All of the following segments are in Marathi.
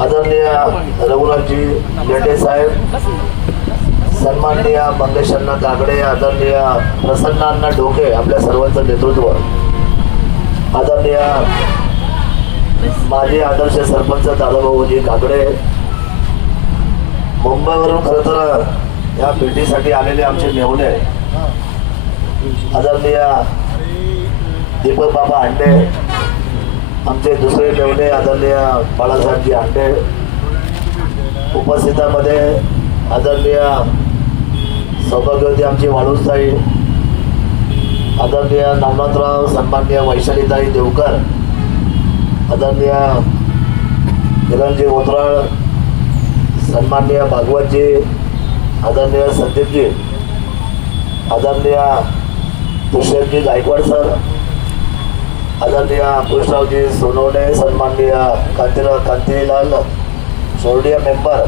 आदरणीय रघुनाथजी लेंडे साहेब सन्माननीय मंगेशांना कागडे आदरणीय प्रसन्नांना ढोके आपल्या सर्वांचं नेतृत्व. आदरणीय माजी आदर्श सरपंच दादाभाऊजी कागडे मुंबईवरून खरं तर या भेटीसाठी आलेले आमचे नेवले आदरणीय दीपक बाबा अंडे आमचे दुसरे मेहुणे आदरणीय बाळासाहेबजी अंडे उपस्थितामध्ये आदरणीय सौभाग्यवती आमची वाळूसाई आदरणीय नवनाथराव सन्माननीय वैशालीताई देवकर आदरणीय किरणजी ओतराळ सन्माननीय भागवतजी आदरणीय संदीपजी आदरणीय तुषारजी गायकवाड सर आदरणीय कृष्णरावजी सोनवणे सन्माननीय कांतीराव कांतीलाल सोर्डिया मेंबर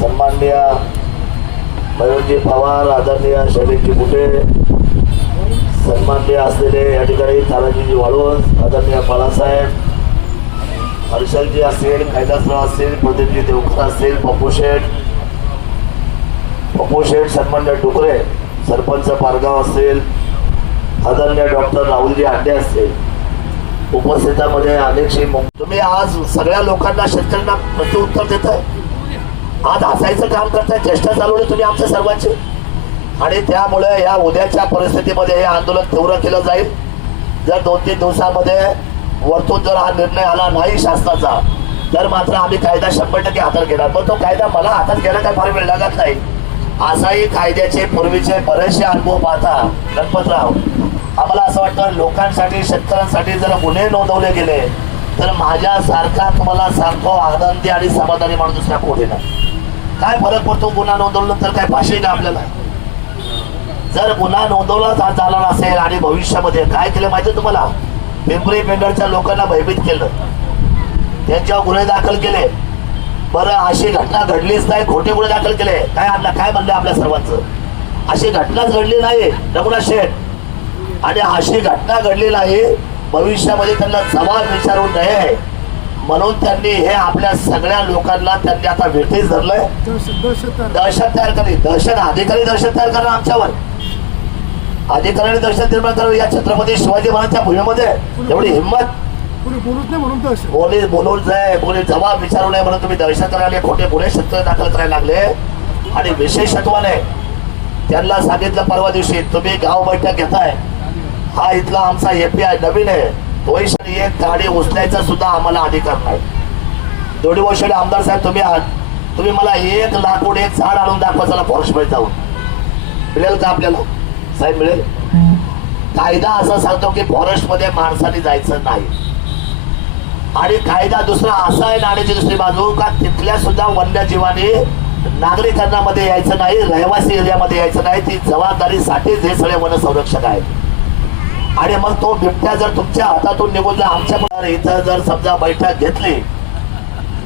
सन्माननीय मयूरजी पवार आदरणीय शैलेशजी बुटे सन्माननीय असलेले या ठिकाणी तानाजीजी वाळूस आदरणीय बाळासाहेब हर्षलजी असेल कैलासराव असेल प्रदीपजी देवकर असेल पप्पू शेठ पप्पू शेठ सन्मान्य डुकरे सरपंच पारगाव असेल आदरणीय डॉक्टर राहुलजी आंडे असतील उपस्थितामध्ये अनेकशी तुम्ही आज सगळ्या लोकांना शेतकऱ्यांना प्रत्युत्तर देत आहे आज हसायचं काम करताय चेष्टा चालवली तुम्ही आमच्या सर्वांची. आणि त्यामुळे या उद्याच्या परिस्थितीमध्ये हे आंदोलन तीव्र केलं जाईल. जर दोन तीन दिवसामध्ये वरतून जर हा निर्णय आला नाही शासनाचा तर मात्र आम्ही कायदा शंभर टक्के हातात घेणार. पण तो कायदा मला हातात घ्यायला काय फार वेळ लागत नाही. असाही कायद्याचे पूर्वीचे बरेचसे अनुभव पाहता गणपतराव आम्हाला असं वाटतं लोकांसाठी शेतकऱ्यांसाठी जर गुन्हे नोंदवले गेले तर माझ्यासारखा तुम्हाला सारखं आनंदी आणि समाधानी माणूस दुसऱ्या कोणी नाही काय फरक पडतो गुन्हा नोंदवला तर काय भाषे का आपल्याला? जर गुन्हा नोंदवला झाला नसेल आणि भविष्यामध्ये काय केलं माहिती तुम्हाला? पिंपरी पेंडरच्या लोकांना भयभीत केलं. त्यांच्यावर गुन्हे दाखल केले. बरं अशी घटना घडलीच नाही खोटे गुन्हे दाखल केले. काय आपल्या काय म्हणलं आपल्या सर्वांचं? अशी घटनाच घडली नाही. रघुनाथ शेठ आणि अशी घटना घडली नाही भविष्यामध्ये त्यांना जबाब विचारू नये म्हणून त्यांनी हे आपल्या सगळ्या लोकांना त्यांनी आता वेठीस धरलंय. दहशत तयार करणे दहशत अधिकारी दहशत तयार करणं आमच्यावर. अधिकाऱ्यांनी दहशत निर्माण करावी. या छत्रपती शिवाजी महाराजच्या भूमीमध्ये एवढी हिंमत. पोलीस बोलून जाय. पोलीस जबाब विचारू नये म्हणून तुम्ही दहशत करायला खोटे गुन्हे शेतकरी दाखल करायला लागले. आणि विशेषत्वाने त्यांना सांगितलं परवा दिवशी तुम्ही गाव बैठक घेताय. हा इथला आमचा एपीआय नवीन आहे. तोही एक गाडी उचलायचा सुद्धा आम्हाला अधिकार नाही. दोन्ही वर्ष आमदार साहेब तुम्ही आहात. तुम्ही मला एक लाकूड एक झाड आणून दाखवा चला फॉरेस्टमध्ये जाऊन. मिळेल का आपल्याला? साहेब मिळेल. कायदा असं सांगतो की फॉरेस्टमध्ये माणसाने जायचं नाही. आणि कायदा दुसरा असा आहे नाण्याची दुसरी बाजू का तिथल्या सुद्धा वन्यजीवाने नागरिकांना मध्ये यायचं नाही रहिवासी एरियामध्ये यायचं नाही. ती जबाबदारीसाठीच हे सगळे वन संरक्षक आहेत. आणि मग तो बिबट्या जर तुमच्या हातातून निघून जर आमच्या पण इथं जर समजा बैठक घेतली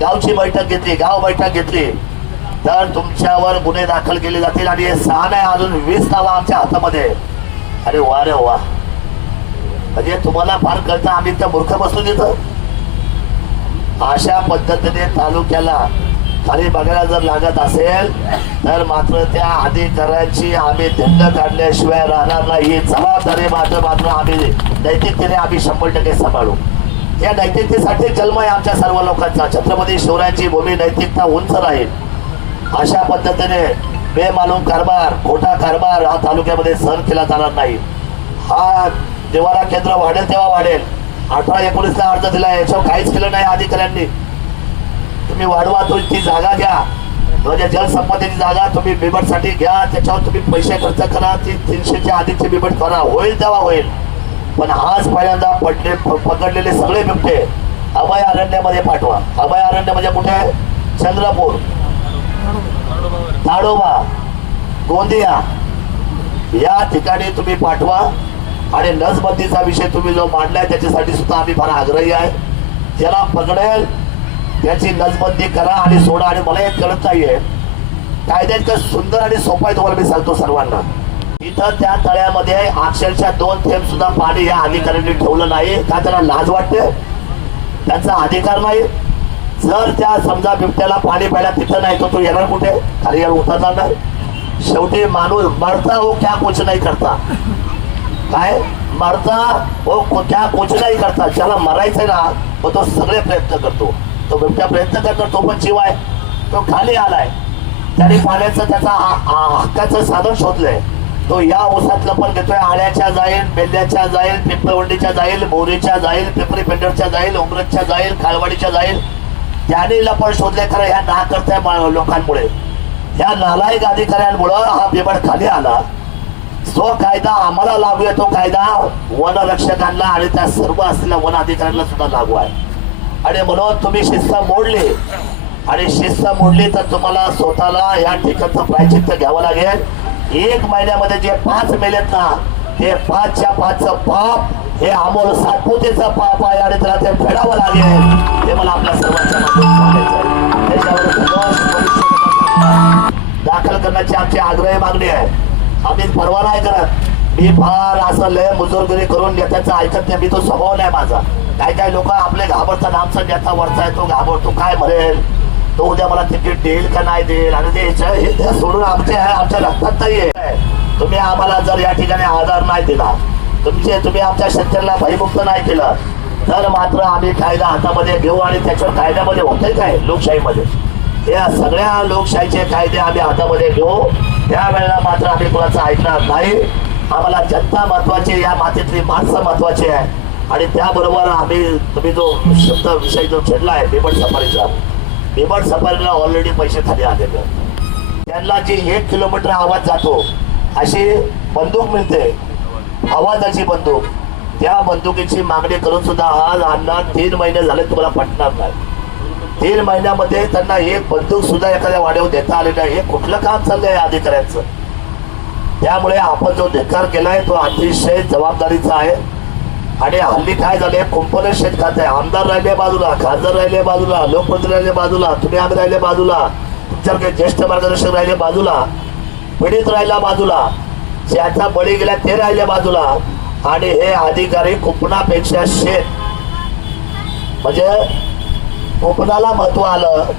गावची बैठक घेतली गाव बैठक घेतली तर तुमच्यावर गुन्हे दाखल केले जातील आणि हे सहा नाही अजून वीस नावं आमच्या हातामध्ये. अरे वा रे वा. म्हणजे तुम्हाला फार कळतं आम्ही त्या मूर्ख बसून तिथं अशा पद्धतीने तालुक्याला खाली बघायला जर लागत असेल तर मात्र त्या अधिकाऱ्याची आम्ही दंड काढल्याशिवाय राहणार नाही. जबाबदारी मात्र मात्र आम्ही नैतिकतेने आम्ही शंभर टक्के सांभाळू. या नैतिकतेसाठी जन्म आहे आमच्या सर्व लोकांचा. छत्रपती शिवरायांची भूमी नैतिकता उंच राहील. अशा पद्धतीने बेमालूम कारभार खोटा कारभार हा तालुक्यामध्ये सहन केला जाणार नाही. हा निवारा केंद्र वाढेल तेव्हा वाढेल. अठरा एकोणीसला अर्ज दिला याच्यावर काहीच केलं नाही अधिकाऱ्यांनी. तुम्ही वाढवा तुमची जागा घ्या. म्हणजे जलसंपदेची जागा तुम्ही बिबटसाठी घ्या त्याच्यावर तुम्ही पैसे खर्च करा ती तीनशेच्या आधीची बिबट करा. होईल तेव्हा होईल. पण आज पहिल्यांदा पडले पकडलेले सगळे बिबटे अभय अरण्यामध्ये पाठवा. अभय अरण्य म्हणजे कुठे आहे? चंद्रपूर. ताडोबा गोंदिया. या ठिकाणी तुम्ही पाठवा. आणि नसबंदीचा विषय तुम्ही जो मांडलाय त्याच्यासाठी सुद्धा आम्ही फार आग्रही आहे. ज्याला पकडेल त्याची नजबंदी करा आणि सोडा आणि मला एक कळत नाहीये. कायदा इतकं सुंदर आणि सोपं आहे तुम्हाला मी सांगतो सर्वांना. इथं त्या तळ्यामध्ये अक्षरशः दोन थेंब सुद्धा पाणी या अधिकाऱ्यांनी ठेवलं नाही. का त्याला लाज वाटते? त्यांचा अधिकार नाही. जर त्या समजा बिबट्याला पाणी प्यायला तिथं नाही तर तो येणार कुठे? खाली येऊन उतरणार नाही. शेवटी माणूस मरता हो क्या कुछ नाही करता. काय? मरता हो को- क्या कुछ नाही करता. ज्याला मरायचंय ना मग तो सगळे प्रयत्न करतो. तो बिबट्या प्रयत्न करतो तो पण जीव आहे तो खाली आलाय. त्याने पाण्याचं त्याचा हक्काचं साधन शोधलंय. तो या ऊसातलं पण घेतोय. आळ्याच्या जाईल बेल्ल्याच्या जाईल पिंपळवंडीच्या जाईल बोरीच्या जाईल पिंपरी पेंडरच्या जाईल उमरतच्या जाईल खालवाडीच्या जाईल. त्याने लपण शोधले खरं ह्या ना करताय लोकांमुळे. ह्या नालायक अधिकाऱ्यांमुळं हा बिबट खाली आला. जो कायदा आम्हाला लागू आहे तो कायदा वनरक्षकांना आणि त्या सर्व असलेल्या वन अधिकाऱ्यांना सुद्धा लागू आहे. आणि म्हणून तुम्ही शिस्त मोडली. आणि शिस्त मोडली तर तुम्हाला स्वतःला या ठिकाणचं प्रायचित्त घ्यावं लागेल. एक महिन्यामध्ये जे पाच मेलेत ना ते पाचच्या पाचचं पाप हे अमोल सातपुतेचं पाप आहे आणि त्याला ते फेडावं लागेल. ते मला आपल्या सर्वांच्या त्याच्यावर दाखल करण्याची आमची आग्रही मागणी आहे. आम्ही परवा नाही करत. मी फार असं लय मुजोरगिरी करून नेत्याचं ऐकत नाही. मी तो स्वभाव नाही माझा. काय काय लोक आपले घाबरतात. आमचा नेता वरचा आहे तो घाबरतो. काय म्हणेल? तो उद्या मला तिकीट देईल का नाही देईल? आणि ते हे सोडून आमचे आहे आमच्या रक्तात नाही आहे तुम्ही आम्हाला जर या ठिकाणी आधार नाही दिला तुमचे तुम्ही आमच्या शेतकऱ्याला भयमुक्त नाही केलं तर मात्र आम्ही कायदा हातामध्ये घेऊ आणि त्याच्यावर कायद्यामध्ये होतंय काय? लोकशाहीमध्ये. या सगळ्या लोकशाहीचे कायदे आम्ही हातामध्ये घेऊ. त्यावेळेला मात्र आम्ही कुणाचं ऐकणार नाही. आम्हाला जनता महत्वाची या मातीतली माणसं महत्वाची आहे. आणि त्याबरोबर आम्ही तुम्ही जो शब्द विषय जो छेडला आहे बिबट सफारीचा बिबट सफारीला ऑलरेडी पैसे खाली आलेले त्यांना जी एक किलोमीटर आवाज जातो अशी बंदूक मिळते. आवाजाची बंदूक. त्या बंदुकीची मागणी करून सुद्धा आज अण्णा तीन महिने झाले तुम्हाला पटणार नाही. तीन महिन्यामध्ये त्यांना एक बंदूक सुद्धा एखाद्या वाड्यावर देता आले नाही. हे कुठलं काम चाललंय या अधिकाऱ्यांचं? त्यामुळे आपण जो धिक्कार केलाय तो अतिशय जबाबदारीचा आहे. आणि हल्ली काय झाले कुंपण शेत आहे आमदार राहिले बाजूला खासदार राहिले बाजूला लोकमंत्री राहिले बाजूला तुम्ही आम्ही राहिले बाजूला. तुमच्याकडे ज्येष्ठ मार्गदर्शक राहिले बाजूला पीडित राहिला बाजूला ज्याचा बळी गेला ते राहिले बाजूला. आणि हे अधिकारी कुंपणापेक्षा शेत. म्हणजे कोकणाला महत्त्व आलं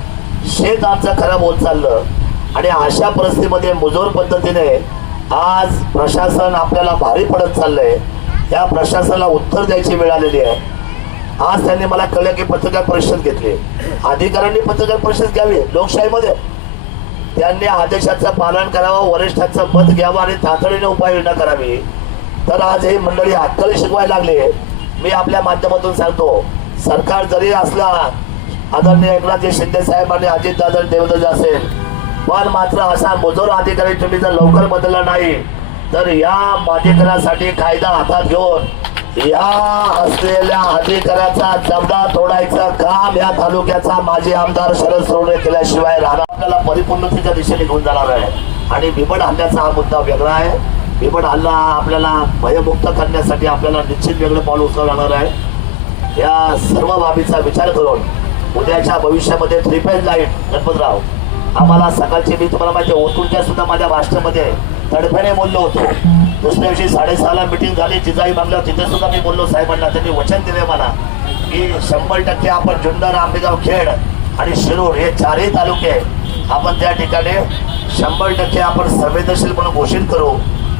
शेत आमचं खराब होत चाललं. आणि अशा परिस्थितीमध्ये मुजोर पद्धतीने आज प्रशासन आपल्याला भारी पडत चाललंय. या प्रशासनाला उत्तर द्यायची वेळ आलेली आहे. आज त्यांनी मला कळलं की पत्रकार परिषद घेतली. अधिकाऱ्यांनी पत्रकार परिषद घ्यावी लोकशाहीमध्ये. त्यांनी आदेशाचं पालन करावं वरिष्ठांचं मत घ्यावं आणि तातडीने उपाययोजना करावी. तर आज ही मंडळी हक्कल शिकवायला लागले. मी आपल्या माध्यमातून सांगतो सरकार जरी असला आदरणीय एकनाथजी शिंदे साहेब आणि अजित दादा असेल पण मात्र असा मुजोर अधिकारी तुम्ही जर लवकर बदलला नाही तर या अधिकाऱ्यासाठी कायदा हातात घेऊन या असलेल्या अधिकाऱ्याचा जबडा तोडायचं काम या तालुक्याचा माजी आमदार शरद सोडे केल्याशिवाय राहणार आपल्याला परिपूर्णतेच्या दिशेने घेऊन जाणार आहे. आणि बिबट हल्ल्याचा हा मुद्दा वेगळा आहे. बिबट हल्ला आपल्याला भयमुक्त करण्यासाठी आपल्याला निश्चित वेगळं पाऊल उचलावं लागणार आहे. या सर्व बाबीचा विचार करून उद्याच्या भविष्यामध्ये थ्री फेज लाइट गणपतराव आम्हाला सकाळची मी तुम्हाला माहिती आहे, ओतूरच्या सुद्धा माझ्या भाषणामध्ये तडफेने बोललो होतो. दुसऱ्या दिवशी साडेसहाला मिटिंग झाली. जिजाई बांगल्यावर तिथे सुद्धा मी बोललो साहेबांना त्यांनी वचन दिले मला की शंभर टक्के आपण जुन्नर आंबेगाव खेड आणि शिरूर हे चारही तालुके आपण त्या ठिकाणी शंभर टक्के आपण संवेदनशील म्हणून घोषित करू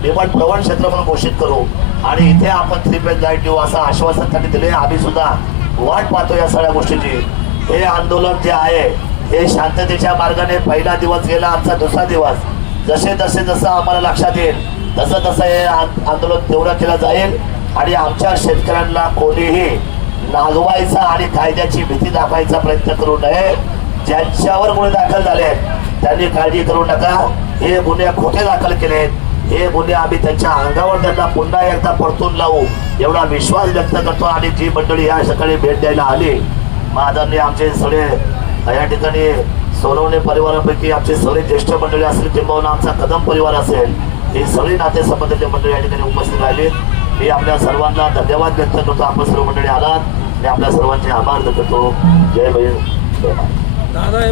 निवड प्रवण क्षेत्र म्हणून घोषित करू आणि इथे आपण थ्री पेज लाइट देऊ असं आश्वासन त्यांनी दिले आम्ही सुद्धा वाट पाहतो या सगळ्या गोष्टीची. हे आंदोलन जे आहे हे शांततेच्या मार्गाने पहिला दिवस गेला आजचा दुसरा दिवस. जसे जसे जसं आम्हाला लक्षात येईल तसं तसं हे आंदोलन तेवढं केलं जाईल आणि आमच्या शेतकऱ्यांना कोणीही नागवायचा आणि कायद्याची भीती दाखवायचा प्रयत्न करू नये. ज्यांच्यावर गुन्हे दाखल झाले आहेत त्यांनी काळजी करू नका. हे गुन्हे खोटे दाखल केलेत हे गुन्हे आम्ही त्यांच्या अंगावर त्यांना पुन्हा एकदा परतून लावू एवढा विश्वास व्यक्त करतो आणि जी मंडळी या सकाळी भेट द्यायला आली आदरणीय आमचे सगळे या ठिकाणी सोनवणे परिवारापैकी आमचे सगळे ज्येष्ठ मंडळी असेल किंबहुना आमचा कदम परिवार असेल ही सगळी नातेसंबंधाचे मंडळी या ठिकाणी उपस्थित राहिली मी आपल्या सर्वांना धन्यवाद व्यक्त करतो. आपण सर्व मंडळी आलात. आणि आपल्या सर्वांचे आभार व्यक्त करतो. जय भीम. जय दादा